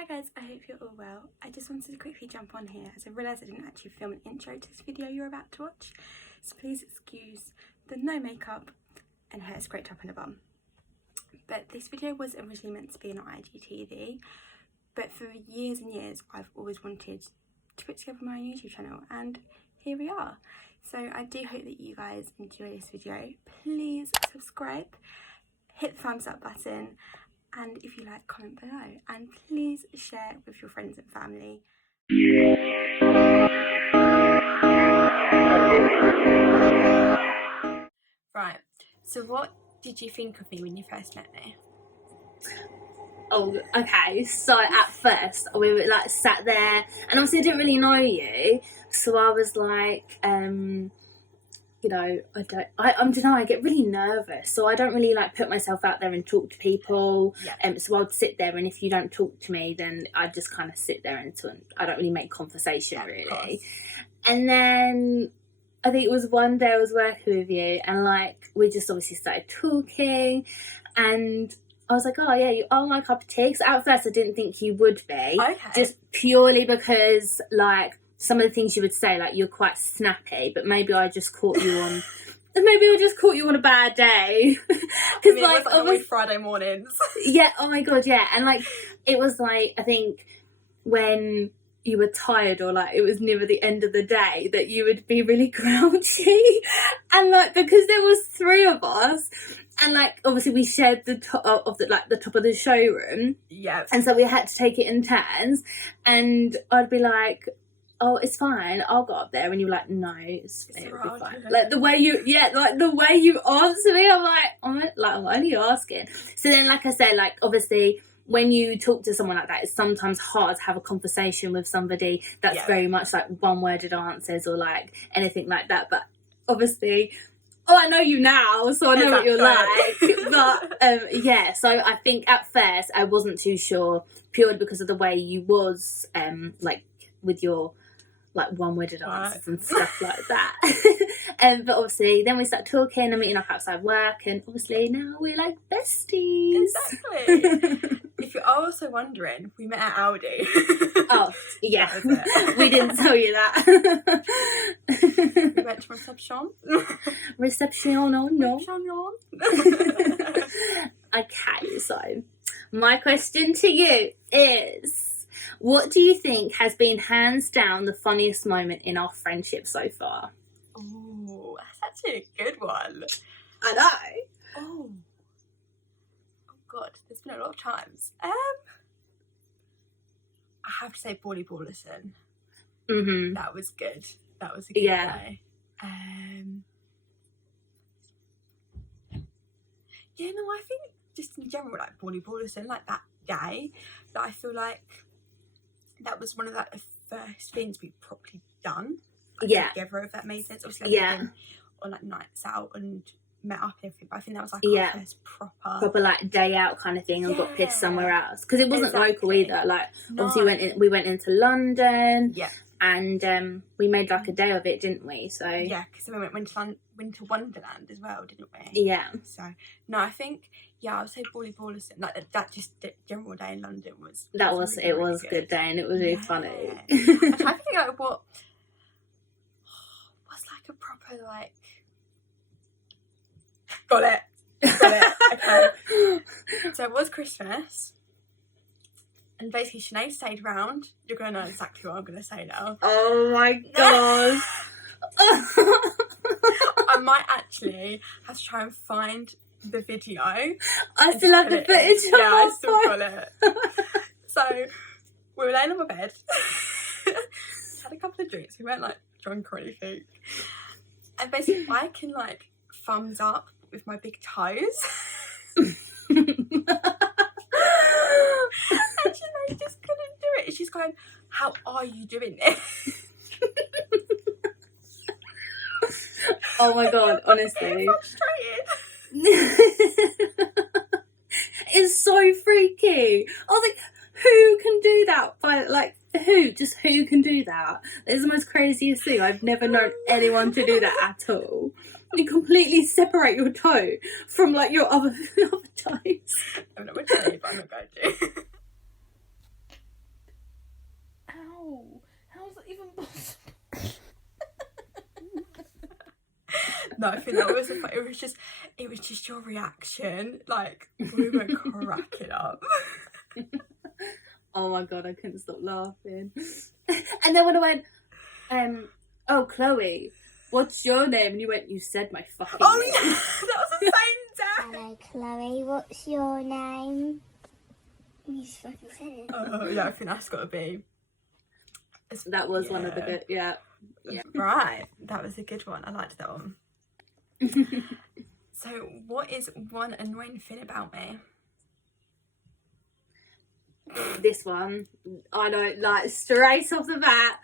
Hi guys, I hope you're all well. I just wanted to quickly jump on here as I realised I didn't actually film an intro to this video you're about to watch. So please excuse the no makeup and hair scraped up in a bun. But this video was originally meant to be on IGTV, but for years and years I've always wanted to put together my own YouTube channel, and here we are. So I do hope that you guys enjoy this video. Please subscribe, hit the thumbs up button, and if you like, comment below, and please share with your friends and family. Right, so what did you think of me when you first met me? Oh, okay, so at first we were like sat there, and obviously I didn't really know you, so I was like, you know, I don't know, I get really nervous, so I don't really like put myself out there and talk to people. So I'd sit there, and if you don't talk to me, then I just kind of sit there and I don't really make conversation really. And then I think it was one day I was working with you, and like we just obviously started talking, and I was like, oh yeah, you are my cup of tea. So at first I didn't think you would be, just purely because like some of the things you would say, like you're quite snappy, but maybe I just caught you on a bad day. Because like always Friday mornings. Yeah, oh my god, yeah. And like it was like, I think when you were tired, or like it was near the end of the day, that you would be really grouchy. And like because there was three of us, and like obviously we shared the top of the top of the showroom. Yeah. And so we had to take it in turns, and I'd be like, oh, it's fine, I'll go up there, and you're like, no, it'll be fine. Like the way you answer me, I'm only asking. So then, like I said, like obviously when you talk to someone like that, it's sometimes hard to have a conversation with somebody that's very much like one-worded answers or like anything like that. But obviously, I know you now, so I know what you're like. But yeah, so I think at first I wasn't too sure, purely because of the way you was like with your like one-worded answers and stuff like that. But obviously then we started talking and meeting up outside work, and obviously now we're like besties. Exactly. If you're also wondering, we met at Aldi. Oh yeah, we didn't tell you that. We went to reception. No. Okay, so my question to you is, what do you think has been hands down the funniest moment in our friendship so far? Oh, that's actually a good one. I know. Oh God, there's been a lot of times. I have to say Ballerson. Mm-hmm. That was good. That was a good day. Yeah, no, I think just in general, like Ballerson, like that day, that I feel like that was one of like the first things we properly done. Like, together, if that made sense. Obviously, like, we've been on like nights out and met up and everything, but I think that was like our first proper like day out kind of thing, and got pissed somewhere else, because it wasn't local either. Like obviously we went into London, and we made like a day of it, didn't we? So because we went to Wonderland as well, didn't we? So no, I think I would say Ballerson, like that just the general day in London was really a good day, and it was really funny. I'm trying to think like what was like a proper like. Got it. Okay. So it was Christmas, and basically Sinead stayed round. You're going to know exactly what I'm going to say now. Oh my gosh. I might actually have to try and find the video. I still have the footage. Yeah, I still got it. So we were laying on my bed. Had a couple of drinks. We weren't like drunk or anything. And basically I can like thumbs up with my big toes. And Sinead just couldn't do it. She's going, how are you doing this? Oh my god, honestly. It's so freaky. I was like, who can do that? Who can do that? It's the most craziest thing. I've never known anyone to do that at all. You completely separate your toe from like your other toes. I'm not going to tell you, but I'm not going to. No, I think that was it was just your reaction. Like, we were cracking up. Oh my god, I couldn't stop laughing. And then when I went, oh, Chloe, what's your name? And you went, you said my fucking name. Oh yeah, that was the same day. Hello, Chloe. What's your name? You just fucking said it. Oh yeah, I think that's got to be. That was one of the good, yeah. Right, that was a good one. I liked that one. So, what is one annoying thing about me? This one, I know, like, straight off the bat,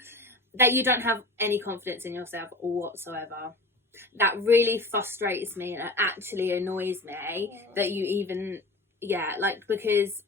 that you don't have any confidence in yourself whatsoever. That really frustrates me, and it actually annoys me that you even, like, because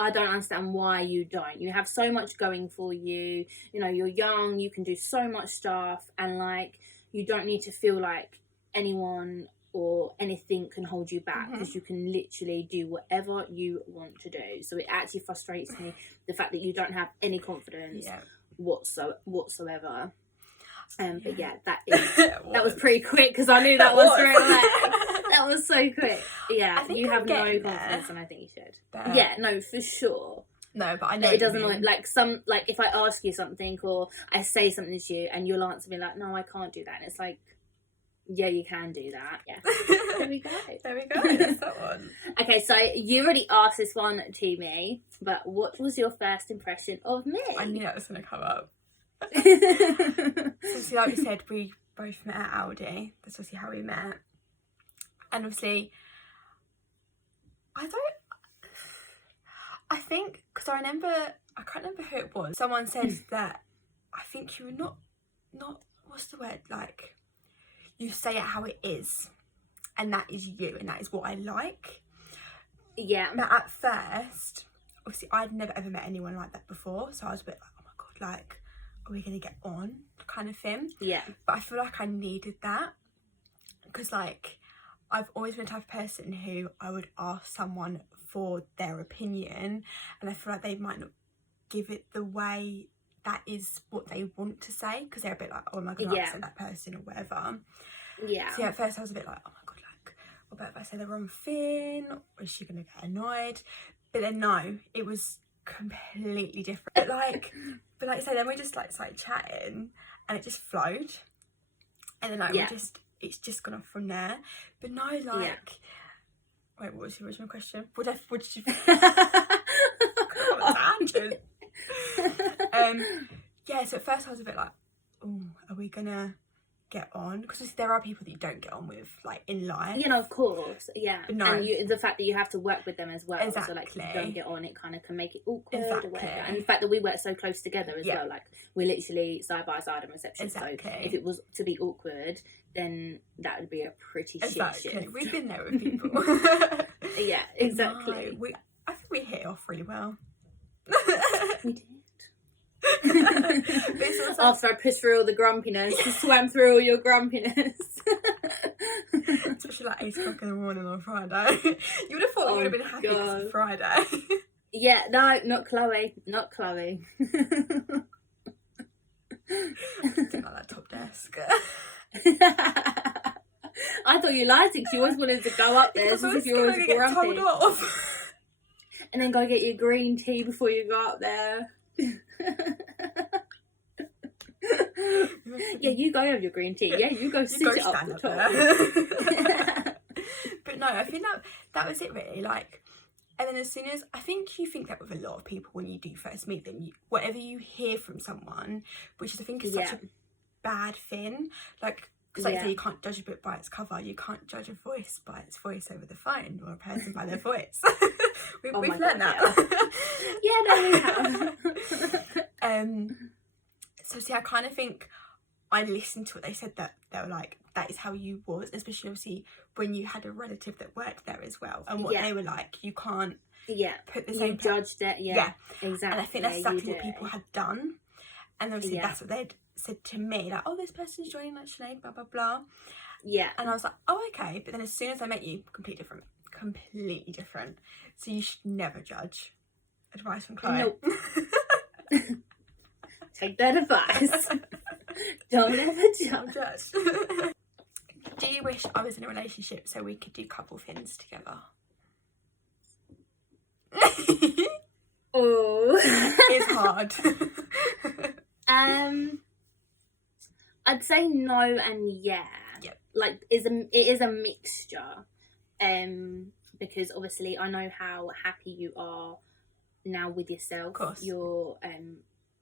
I don't understand why you don't. You have so much going for you, you know, you're young, you can do so much stuff, and, like, you don't need to feel like anyone or anything can hold you back, because you can literally do whatever you want to do. So it actually frustrates me, the fact that you don't have any confidence whatsoever. But yeah, that was pretty quick, because I knew that was straight away. That was so quick. Yeah, you have no confidence, and I think you should. But, yeah, no, for sure. No, but I know it doesn't like if I ask you something or I say something to you and you'll answer me like, no, I can't do that, and it's like, yeah, you can do that. Yeah. There we go. There we go. That's that one. Okay, so you already asked this one to me, but what was your first impression of me? I knew that was going to come up. So, like we said, we both met at Aldi. That's obviously how we met. And obviously, I think, because I can't remember who it was. Someone said that I think you were not, what's the word, like, you say it how it is, and that is you, and that is what I like. Yeah. But at first, obviously, I'd never ever met anyone like that before, so I was a bit like, oh my god, like, are we gonna get on, kind of thing. Yeah. But I feel like I needed that, because, like, I've always been the type of person who I would ask someone for their opinion, and I feel like they might not give it the way that is what they want to say, because they're a bit like, oh, am I going to upset that person or whatever. Yeah. So at first I was a bit like, oh my god, like, what about if I say the wrong thing? Or is she going to get annoyed? But then no, it was completely different. But like I say, then we just like started chatting, and it just flowed. And then like it's just gone off from there. But no, like, wait, what was the original question? What did you? Tangent. Yeah, so at first I was a bit like, oh, are we gonna get on? Because there are people that you don't get on with, like, in life. You know, of course, yeah. But no. And the fact that you have to work with them as well. Exactly. So, like, if you don't get on, it kind of can make it awkward. Exactly. Or whatever. And the fact that we work so close together as well, like, we're literally side by side in reception. Exactly. So if it was to be awkward, then that would be a pretty shit shift. We've been there with people. Yeah, exactly. No, I think we hit it off really well. We did. Also, after I pushed through all the grumpiness, swam through all your grumpiness. especially like 8 o'clock in the morning on Friday. You would have thought you would have been happy because it's Friday. Yeah, no, not Chloe. Not Chloe. Something like that top desk. I thought you liked it because you always wanted to go up there as if you were always grumpy. Told off. And then go get your green tea before you go up there. Yeah, you go have your green tea. Yeah, you go sit it up the top. But no, I think that was it really. Like, and then as soon as, I think you think that with a lot of people when you do first meet them, whatever you hear from someone, which is, I think, is such a bad thing. Like, because like you say, you can't judge a book by its cover. You can't judge a voice by its voice over the phone, or a person by their voice. We've learned that. Yeah, no, we have. So see, I kind of think I listened to what they said, that they were like, that is how you was, especially obviously when you had a relative that worked there as well, and what they were like, you can't put the same. You judged it, exactly. And I think that's exactly what people had done, and obviously that's what they'd said to me, like, oh, this person's joining, like, Sinead, blah blah blah. Yeah. And I was like, oh, okay. But then as soon as I met you, completely different. So you should never judge. Advice from Chloe. Nope. Take that advice. Don't ever judge. Do Do you wish I was in a relationship so we could do couple things together? Oh. It's hard. I'd say no and yeah. Yep. Like it is a mixture. Because obviously I know how happy you are now with yourself. Of course. You're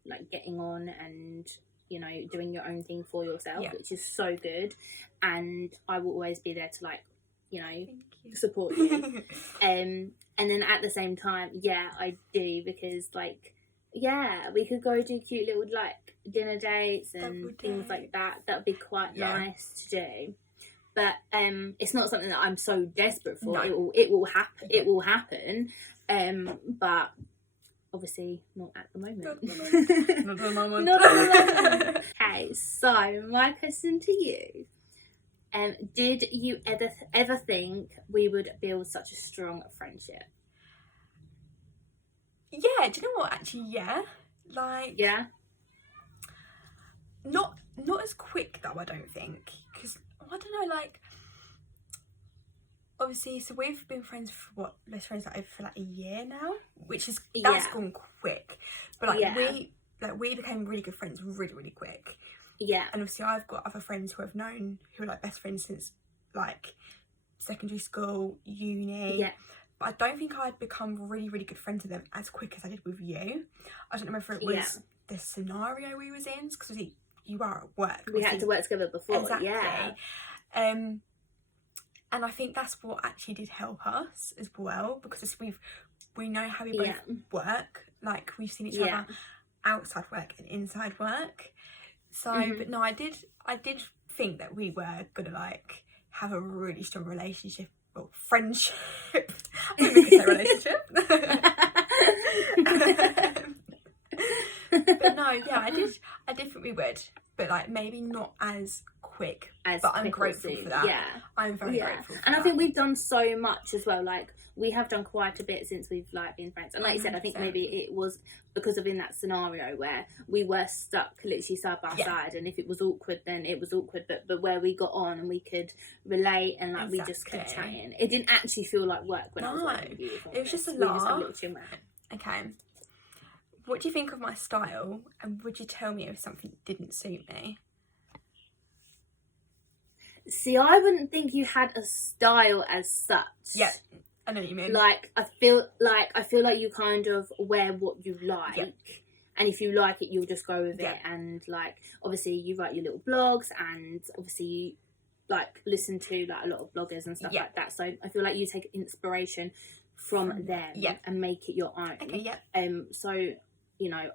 like getting on and, you know, doing your own thing for yourself, Yep. which is so good. And I will always be there to, like, you know, Thank you. support you. And then at the same time, yeah, I do, because, like, yeah, we could go do cute little, like, dinner dates and Double things like date. that. That would be quite Yeah. nice to do. But it's not something that I'm so desperate for. No. It will happen. It will happen. But obviously not at the moment. Not at the moment. Not at the moment. Okay, so my question to you. Did you ever think we would build such a strong friendship? Yeah, do you know what? Actually, yeah. Like, Yeah? not as quick though, I don't think, because I don't know, like, obviously, so we've been friends for what, best friends like over for like a year now, which is, that's gone quick, but like we became really good friends really, really quick. Yeah. And obviously I've got other friends who I've known who are like best friends since like secondary school, uni. Yeah. But I don't think I'd become really, really good friends with them as quick as I did with you. I don't know whether it was the scenario we was in, because you are at work. We had to work together before. Exactly. Yeah. And I think that's what actually did help us as well, because we know how we both work. Like, we've seen each other outside work and inside work. So, but no, I did think that we were gonna like have a really strong relationship, or friendship. I don't think we could say relationship. But no, yeah, I did think we would, but like maybe not as quick. But I'm grateful for that. Yeah, I'm very grateful for and that. I think we've done so much as well. Like, we have done quite a bit since we've like been friends, and like you said, I think 100%. maybe it was because of in that scenario where we were stuck literally side by side, and if it was awkward, then it was awkward, but where we got on and we could relate, and like we just kept chatting. It didn't actually feel like work when I was working with you. It was just a We just had a laugh. little chill moment. Okay, what do you think of my style, and would you tell me if something didn't suit me? See, I wouldn't think you had a style as such. Yeah, I know what you mean. Like, I feel like you kind of wear what you like, and if you like it, you'll just go with it. And like, obviously, you write your little blogs, and obviously, you like listen to like a lot of bloggers and stuff like that. So I feel like you take inspiration from them and make it your own. Okay, So, you know.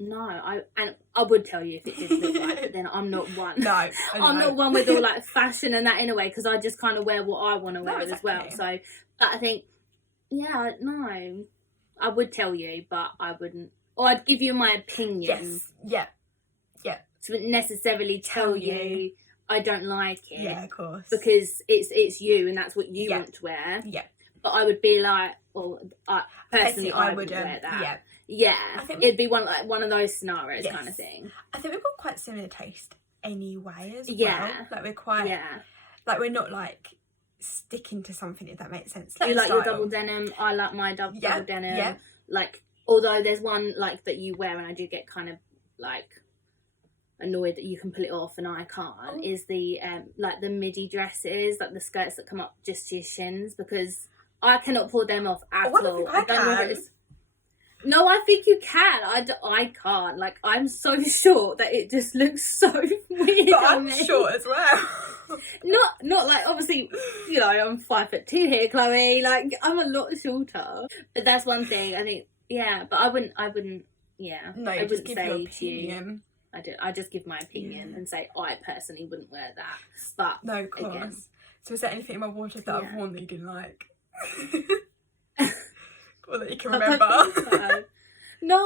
No, I would tell you if it didn't look right, but then I'm not one. No, I'm not one with all like fashion and that in a way, because I just kind of wear what I want to wear exactly. as well. So, but I think, no, I would tell you, but I wouldn't, or I'd give you my opinion. Yes, yeah. So I wouldn't necessarily tell you I don't like it. Yeah, of course. Because it's you and that's what you want to wear. Yeah. But I would be like, well, personally, I wouldn't wear that. Yeah. Yeah, I think it'd be one of those scenarios kind of thing. I think we've got quite similar taste anyway as Yeah. well. Like, we're quite, like, we're not like sticking to something, if that makes sense. You like your double denim, I like my double denim. Yeah. Like, although there's one like that you wear and I do get kind of like annoyed that you can pull it off and I can't, is the like the midi dresses, like the skirts that come up just to your shins, because I cannot pull them off at all. I don't know if it's... No, I think you can. I can't. Like, I'm so short that it just looks so weird. But on I'm me. short as well. Not like, obviously, you know, I'm 5'2" here, Chloe. Like, I'm a lot shorter. But that's one thing. I think, but I wouldn't. Yeah, No, I just wouldn't give say your to you. opinion. I just give my opinion and say I personally wouldn't wear that. But No, of course. again, so is there anything in my wardrobe that I've worn that you didn't like? Or that you can I remember? don't think so. No,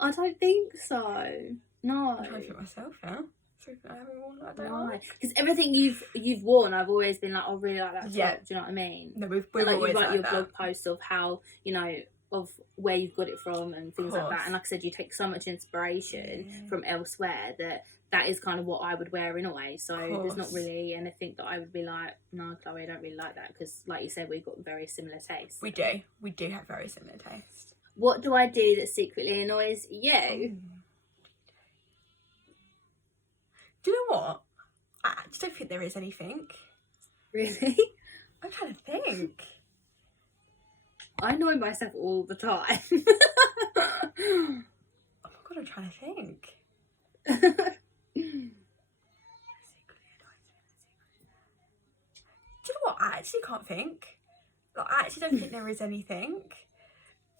I don't think so. No. I'm trying to think myself now. So I haven't worn that, I don't like. Because everything you've worn, I've always been like, I really like that top. Yeah. Do you know what I mean? No, we've And, like, always you write like your that. blog posts of how, you know, of where you've got it from and things like Course. that. And like I said, you take so much inspiration from elsewhere that is kind of what I would wear in a way. So there's not Course. really anything that I would be like, no, Chloe, I don't really like that, because like you said, we've got very similar tastes. We do have very similar tastes. What do I do that secretly annoys you? Do you know what? I just don't think there is anything. Really? I'm trying to think. I annoy myself all the time. Oh my god, I'm trying to think. Do you know what? I actually can't think. Like, I actually don't think there is anything.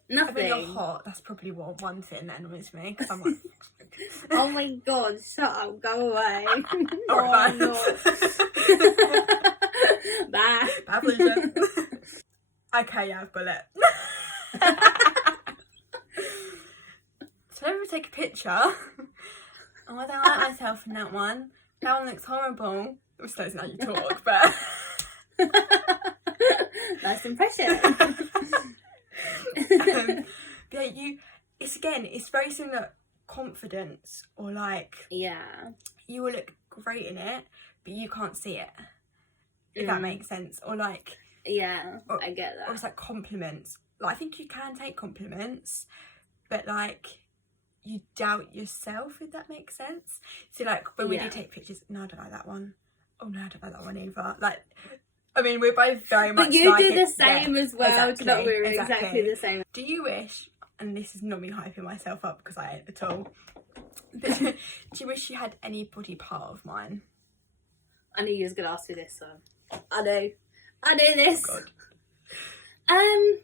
Nothing. I mean, you're hot. That's probably one thing that annoys me, because I'm like... Oh my god, shut up, go away. Alright, No, bye. Bye. Bye, Felicia. Okay, yeah, I've got it. So let me take a picture. Oh, I don't like myself in that one. That one looks horrible. It still isn't how you talk, but... Nice impression. Yeah, it's very similar confidence, or like, Yeah. you will look great in it, but you can't see it, if that makes sense. Or like, Yeah, I get that. or it's like compliments. Like, I think you can take compliments, but like, you doubt yourself, if that makes sense. So like, when we do take pictures, no, I don't like that one. Oh no, I don't like that one either. Like, I mean, we're both very much. But you like do the it. same as well. Exactly, That we're exactly the same. Do you wish, and this is not me hyping myself up because I ain't at all, but do you wish you had any body part of mine? I knew you was gonna ask me this one. I know this. Oh God.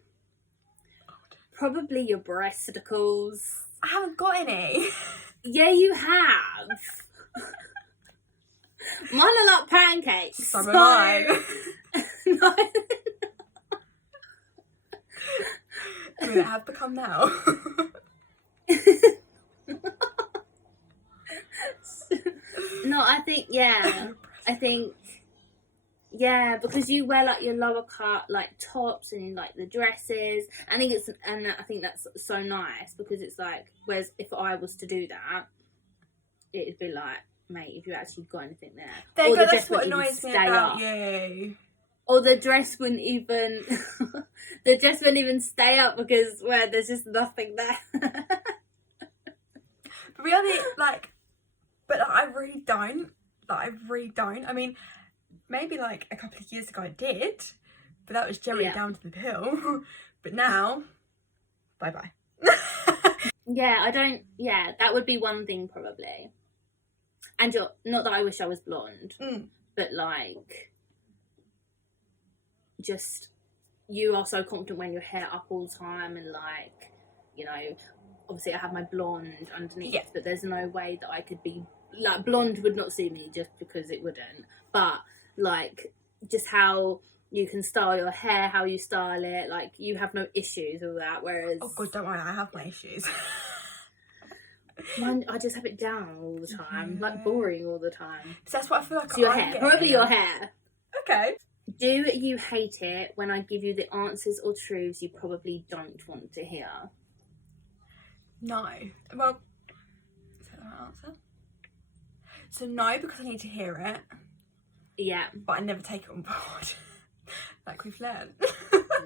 Probably your breasticles. I haven't got any. Yeah, you have. Mine are like pancakes. So am I. No. I mean, they have become now. No, I think, because you wear like your lower cut like tops and like the dresses. I think that's so nice, because it's like, whereas if I was to do that, it'd be like, mate, if you actually got anything there, or That's what annoys me about you. or the dress wouldn't even stay up, because there's just nothing there. But we only like, but I really don't. I mean, maybe like a couple of years ago I did, but that was generally down to the pill. But now, bye bye. That would be one thing probably. And not that I wish I was blonde, but like, just, you are so confident when your hair up all the time, and like, you know, obviously I have my blonde underneath, but there's no way that I could be, like, blonde would not suit me, just because it wouldn't. But like, just how you can style your hair, how you style it, like, you have no issues with that, whereas... Oh God, don't worry, I have my issues. Mine, I just have it down all the time, like boring all the time. So that's what I feel like. So your hair, probably your hair. Okay. Do you hate it when I give you the answers or truths you probably don't want to hear? No. Well, is that the right answer? So no, because I need to hear it. Yeah. But I never take it on board. Like we've learned.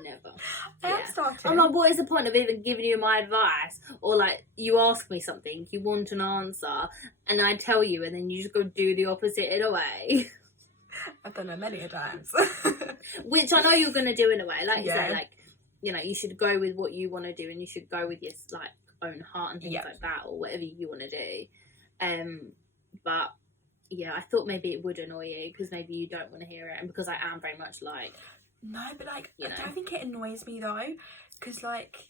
Never. I am starting. I'm like, what is the point of even giving you my advice? Or like, you ask me something, you want an answer, and I tell you, and then you just go do the opposite in a way. I've done it many a times. Which I know you're going to do in a way. Like you say, like, you know, you should go with what you want to do, and you should go with your like own heart and things like that, or whatever you want to do. But yeah, I thought maybe it would annoy you, because maybe you don't want to hear it, and because I am very much like... No, but like, you know. I don't think it annoys me though, because like,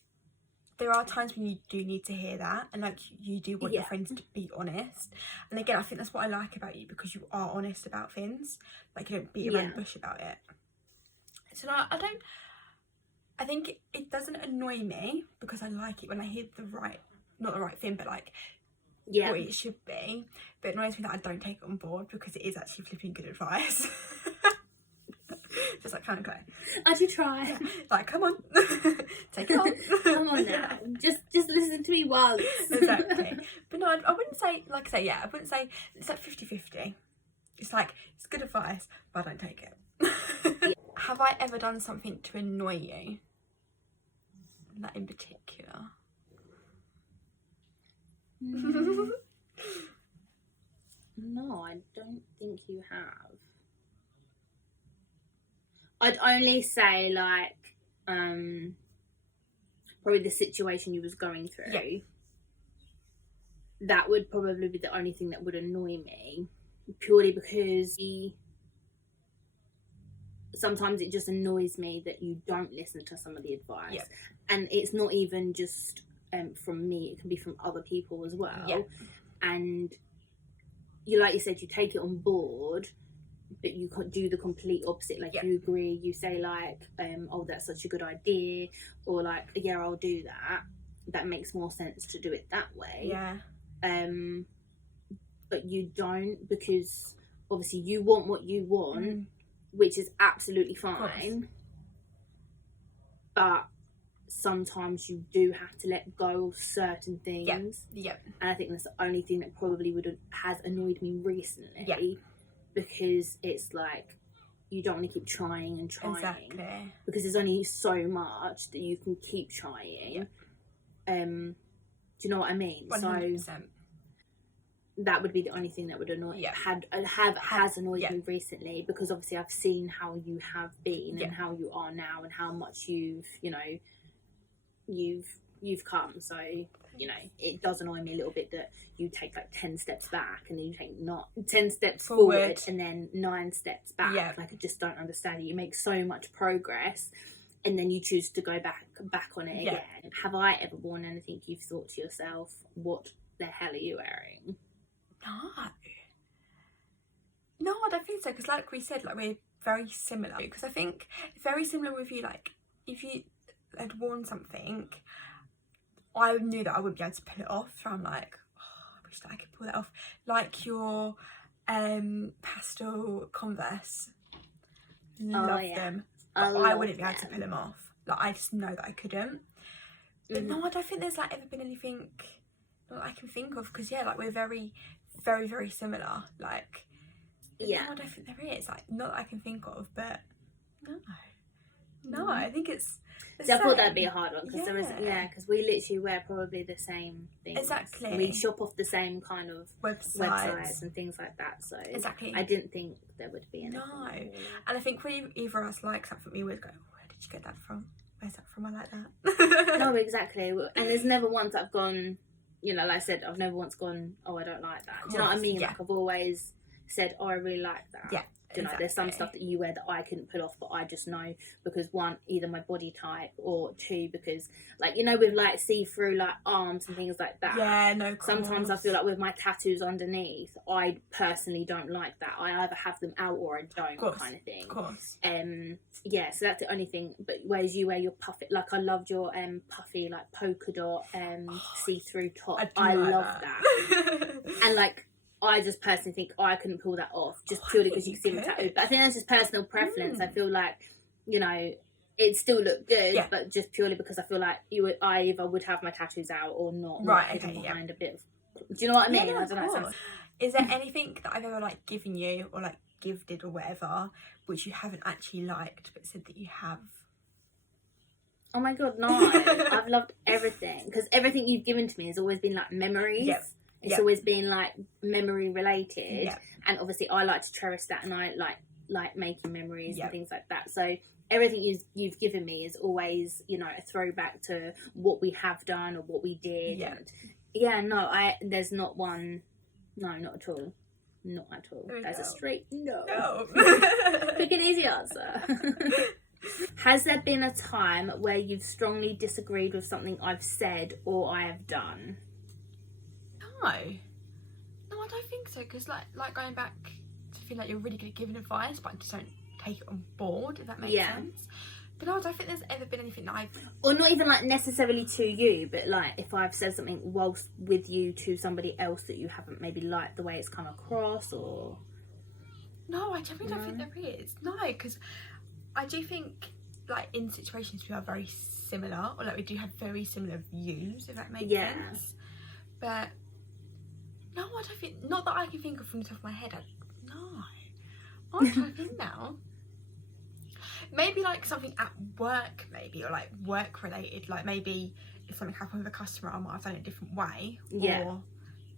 there are times when you do need to hear that, and like, you do want your friends to be honest. And again, I think that's what I like about you, because you are honest about things. Like, you don't beat around the bush about it. So no, I think it doesn't annoy me, because I like it when I hear not the right thing, but like, what it should be. But it annoys me that I don't take it on board, because it is actually flipping good advice. Just like, come on, Chloe. I do try. Like, come on. Take it on. Come on now. Just listen to me once. Exactly. But no, I wouldn't say, like I say, I wouldn't say it's like 50-50. It's like, it's good advice, but I don't take it. Have I ever done something to annoy you? That in particular? No, I don't think you have. I'd only say, like, probably the situation you was going through. Yeah. That would probably be the only thing that would annoy me, purely because sometimes it just annoys me that you don't listen to some of the advice. Yeah. And it's not even just from me, it can be from other people as well. Yeah. And you, like you said, you take it on board, but you can't do the complete opposite. Like, you agree, you say like, oh, that's such a good idea, or like, yeah, I'll do that. That makes more sense to do it that way. Yeah. But you don't, because obviously you want what you want, which is absolutely fine. But sometimes you do have to let go of certain things. Yeah. And I think that's the only thing that probably has annoyed me recently. Yeah. Because it's like, you don't want to keep trying and trying. Exactly. Because there's only so much that you can keep trying. Yeah. Do you know what I mean? 100%. So that would be the only thing that would annoy has annoyed me recently, because obviously I've seen how you have been and how you are now and how much you've come. So, you know, it does annoy me a little bit that you take like 10 steps back and then you take not 10 steps forward and then 9 steps back. Yeah. Like, I just don't understand it. You make so much progress and then you choose to go back on it again. Have I ever worn anything you've thought to yourself, what the hell are you wearing? No, I don't think so, because like we said, like, we're very similar. Because I think very similar with you, like, if you had worn something, I knew that I wouldn't be able to pull it off. So I'm like, oh, I wish that I could pull that off. Like your pastel Converse. Love them. But I wouldn't be able to pull them off. Like, I just know that I couldn't. But no, I don't think there's like ever been anything that I can think of, because like, we're very, very, very similar. Like, no, I don't think there is. Like, not that I can think of, but no, I think it's the same. I thought that'd be a hard one, because because we literally wear probably the same things. Exactly. We shop off the same kind of websites and things like that. So exactly, I didn't think there would be anything. No, and I think when either of us like something, we would go, where did you get that from? Where's that from? I like that. No, exactly. And there's never once I've gone, you know, like I said, I've never once gone, oh, I don't like that. Do you know what I mean? Like, I've always said, oh, I really like that. Yeah. You know, there's some stuff that you wear that I couldn't pull off, but I just know because, one, either my body type, or two, because, like, you know, with like see-through like arms and things like that. Yeah, no. Sometimes I feel like with my tattoos underneath, I personally don't like that. I either have them out or I don't, kind of thing. Of course. Yeah, so that's the only thing. But whereas you wear your puffy, like, I loved your puffy like polka dot see-through top. I love that. And like, I just personally think I couldn't pull that off, just purely because you can see the tattoo. But I think that's just personal preference. I feel like, you know, it still looked good, but just purely because I feel like I either would have my tattoos out or not. Right, behind a bit of, do you know what I mean? No, I don't know. Is there anything that I've ever like given you or like gifted or whatever which you haven't actually liked but said that you have? Oh my god, no. I've loved everything, because everything you've given to me has always been like memories. It's always been like memory related, and obviously I like to cherish that, and I like making memories and things like that. So everything you've given me is always, you know, a throwback to what we have done or what we did. There's not one. No, not at all. Not at all. That's a straight no. Quick and easy answer. Has there been a time where you've strongly disagreed with something I've said or I have done? No, I don't think so, because like going back to feel like you're really good at giving advice, but I just don't take it on board, if that makes sense. But no, I don't think there's ever been anything that I've... Or not even like necessarily to you, but like if I've said something whilst with you to somebody else that you haven't maybe liked the way it's come across, or... No, I definitely don't think there is. No, because I do think, like, in situations we are very similar, or like we do have very similar views, if that makes sense. But no, I don't think, not that I can think of from the top of my head. I'm trying to think now. Maybe like something at work, maybe, or like work related. Like maybe if something happened with a customer, I might have done it a different way,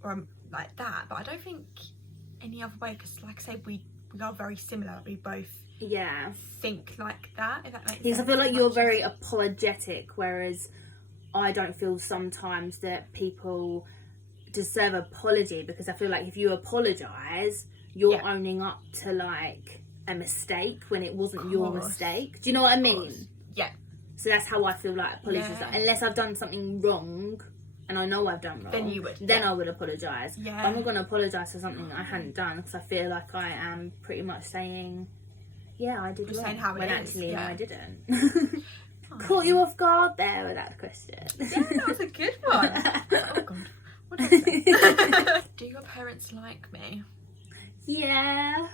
or like that. But I don't think any other way, because like I say, we are very similar. We both think like that, if that makes sense. Because I feel like you're very apologetic, whereas I don't feel sometimes that people deserve apology, because I feel like if you apologise, you're owning up to like a mistake when it wasn't your mistake. Do you know what I mean? Yeah. So that's how I feel like apologies. Like, unless I've done something wrong, and I know I've done wrong, then you would. Then I would apologise. Yeah. But I'm not going to apologise for something that I hadn't done, because I feel like I am pretty much saying, I did wrong. Saying how it when is. Actually, no, I didn't. Caught you off guard there with that question. Yeah, that was a good one. Oh God. What did I say? Do your parents like me? Yeah.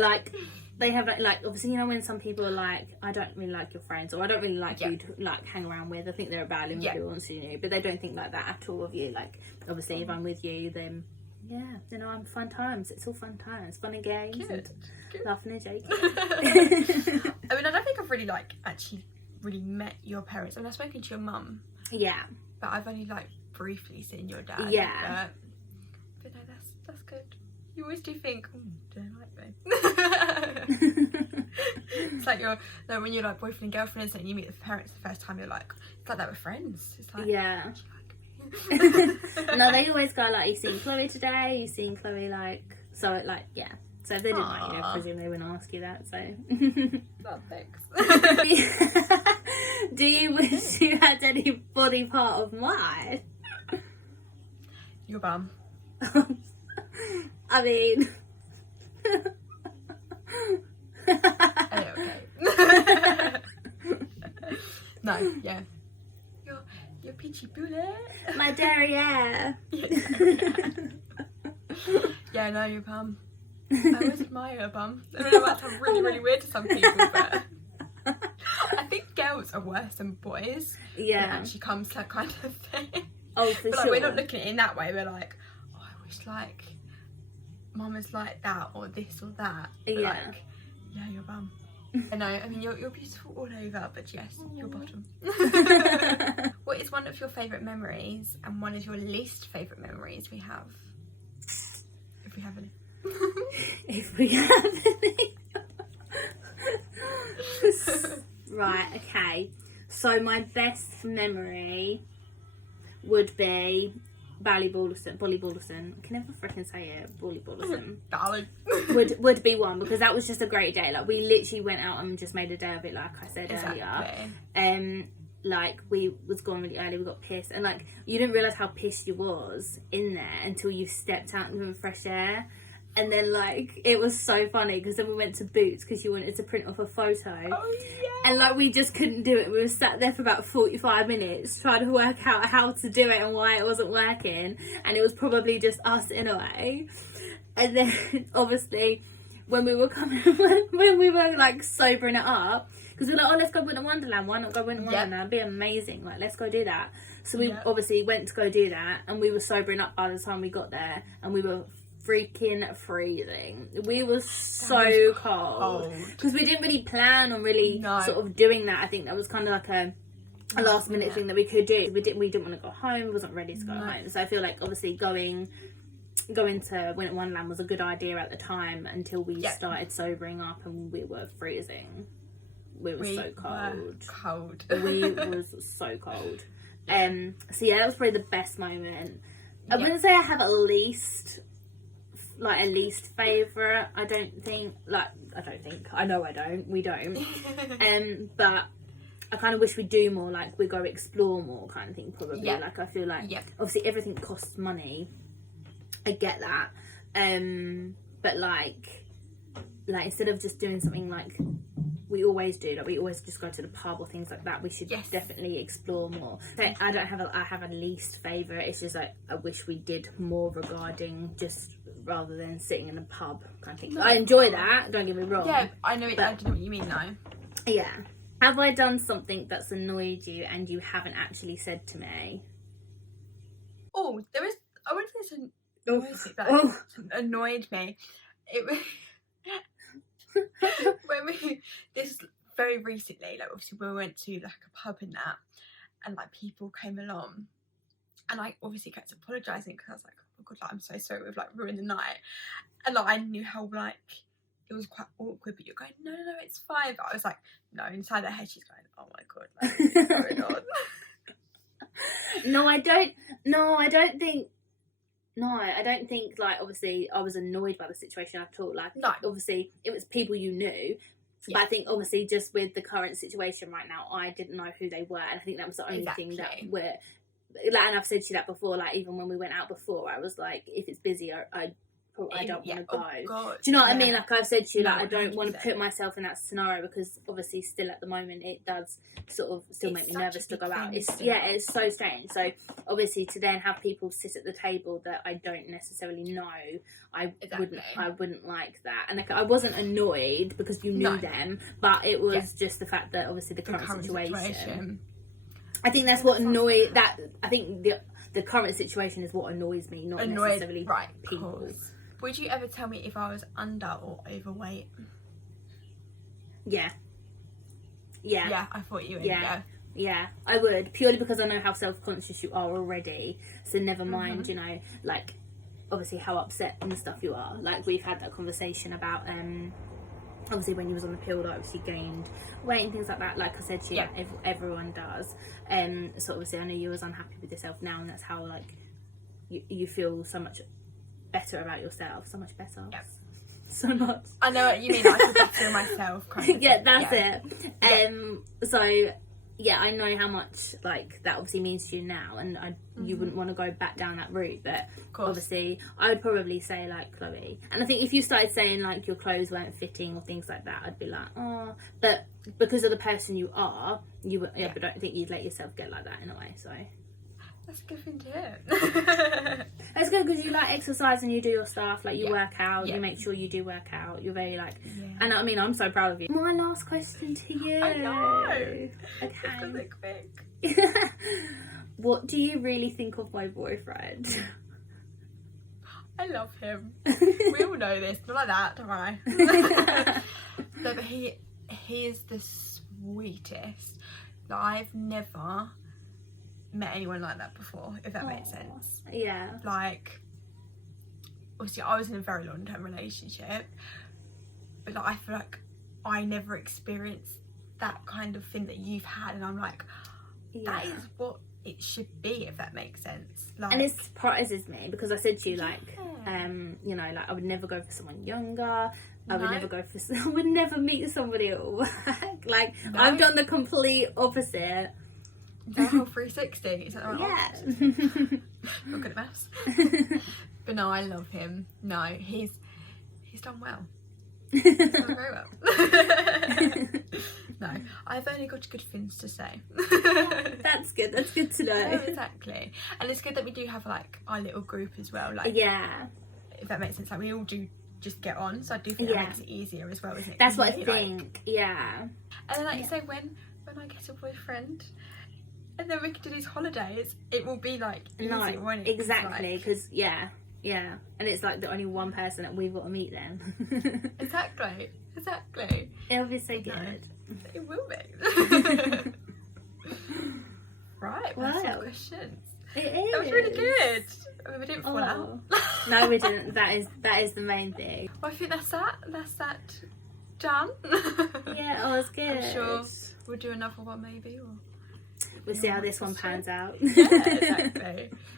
Like they have like obviously, you know, when some people are like, I don't really like your friends, or I don't really like you to like hang around with, I think they're a bad influence on you, but they don't think like that at all of you. Like obviously if I'm with you, then you know, I'm fun times. It's all fun times, fun and games, Good. Laughing and joking. I mean, I don't think I've really like actually really met your parents. I mean, I've spoken to your mum, but I've only like briefly seen your dad. But no, that's good. You always do think, do they like me? It's like when you're like boyfriend and girlfriend and you meet the parents the first time, you're like, it's like that with friends. It's like, do you like me? No, they always go like, you seen Chloe today? You seen Chloe like, so like, So if they didn't like you, I presume they wouldn't ask you that, so. Oh, thanks. Do you wish you had any body part of mine? Your bum. I mean... Okay. No, yeah. Your peachy bullet. My derriere. Yeah, no, your bum. I always admire your bum. I don't know, that sounds really, really weird to some people, but I think girls are worse than boys. When it actually comes to that kind of thing. Oh, for but like, sure. we're not looking at it in that way. We're like, oh, I wish like mum was like that, or this or that. But like, yeah, your bum. I know. I mean, you're beautiful all over, but yes, your bottom. What is one of your favourite memories, and one of your least favourite memories we have, if we have any? If we have any. Right, okay. So my best memory would be Ballybalderson. I can never freaking say it. Ballybalderson. Darling. would be one, because that was just a great day. Like, we literally went out and just made a day of it, like I said earlier. Like, we was gone really early, we got pissed, and like, you didn't realise how pissed you was in there until you stepped out into the fresh air. And then like, it was so funny, because then we went to Boots because you wanted to print off a photo. Oh yeah. And like, we just couldn't do it. We were sat there for about 45 minutes trying to work out how to do it and why it wasn't working, and it was probably just us in a way. And then obviously when we were like sobering it up, because we were like, oh, let's go Winter Wonderland, why not go Winter Wonderland? It'd be amazing, like, let's go do that. So we obviously went to go do that, and we were sobering up by the time we got there, and we were freaking freezing. We were so cold, because we didn't really plan on really sort of doing that. I think that was kind of like a last minute thing that we could do. We didn't want to go home, we wasn't ready to go home. So I feel like obviously going to Winter Wonderland was a good idea at the time, until we started sobering up and we were freezing. We were so cold. We was so cold. So yeah, that was probably the best moment. I wouldn't say I have a least favourite. I know I don't. We don't. But I kind of wish we do more, like we go explore more kind of thing, probably. Like, I feel like obviously everything costs money. I get that. But like instead of just doing something like we always do, like we always just go to the pub or things like that, we should definitely explore more. So I have a least favourite. It's just like, I wish we did more regarding just rather than sitting in a pub kind of thing. I enjoy that, don't get me wrong. Yeah, I know what you mean though. Yeah. Have I done something that's annoyed you and you haven't actually said to me? Oh, there is. I wouldn't say it's annoyed me. It was this very recently. Like obviously we went to like a pub and that, and like people came along, and I obviously kept apologising because I was like, oh god, like, I'm so sorry, we've like ruined the night, and like I knew how like it was quite awkward. But you're going, no, it's fine. But I was like, no. Inside her head, she's going, oh my god, like what's going on? No, I don't think like obviously I was annoyed by the situation at all. Like obviously it was people you knew. Yeah. But I think obviously just with the current situation right now, I didn't know who they were, and I think that was the only thing that we're like, and I've said to you that before, like even when we went out before, I was like, if it's busy, I don't want to go. God. Do you know what I mean? Like I've said to you, like I don't want to put myself in that scenario because obviously still at the moment it does sort of still make me nervous to go out. It's so strange. So obviously to then have people sit at the table that I don't necessarily know, I wouldn't like that. And like I wasn't annoyed because you knew them, but it was just the fact that obviously the current situation. I think that's what annoyed that. I think the current situation is what annoys me, not necessarily people. Would you ever tell me if I was under or overweight? Yeah, I thought you would. Yeah, I would, purely because I know how self-conscious you are already. So never mind, you know, like obviously how upset and stuff you are. Like we've had that conversation about obviously when you was on the pill, like obviously gained weight and things like that. Like I said to you, everyone does. So obviously I know you was unhappy with yourself now, and that's how like you feel so much better about yourself, so much better. So much. I know what you mean. I feel better in myself. Kind of that's it. So yeah, I know how much like that obviously means to you now, and you wouldn't want to go back down that route. But obviously, I would probably say like Chloe. And I think if you started saying like your clothes weren't fitting or things like that, I'd be like, oh. But because of the person you are, you would. But I don't think you'd let yourself get like that in a way. So. That's a good thing to hear. That's good because you like exercise and you do your stuff, like you work out, you make sure you do work out. You're very like, and I mean, I'm so proud of you. My last question to you. I know. Okay. Quick. What do you really think of my boyfriend? I love him. We all know this, not like that, don't I? No, but he is the sweetest. Like, I've never met anyone like that before, if that makes sense. Yeah. Like, obviously I was in a very long-term relationship, but like, I feel like I never experienced that kind of thing that you've had, and I'm like, that is what it should be, if that makes sense. Like, and it surprises me because I said to you like you know, like I would never go for someone younger. I would never meet somebody at work. Like I've done the complete opposite. The whole 360, is that right? Yeah. Not good at maths. But no, I love him. No, he's done well. He's done very well. No, I've only got good things to say. That's good. That's good to know. Yeah, exactly. And it's good that we do have like our little group as well. Like, if that makes sense. Like we all do just get on, so I do think that makes it easier as well, isn't it? That's what I think. Yeah. And then like you say, when I get a boyfriend, and then we can do these holidays, it will be like easier, won't it? Exactly, because and it's like the only one person that we've got to meet then. Exactly. It'll be so good. It will be. Right, that's some questions. It is. That was really good. I mean, we didn't fall out. No, we didn't. That is the main thing. Well, I think that's that done. Yeah, it's good. I'm sure we'll do another one maybe, or we'll see how this one pans out. Yeah, exactly.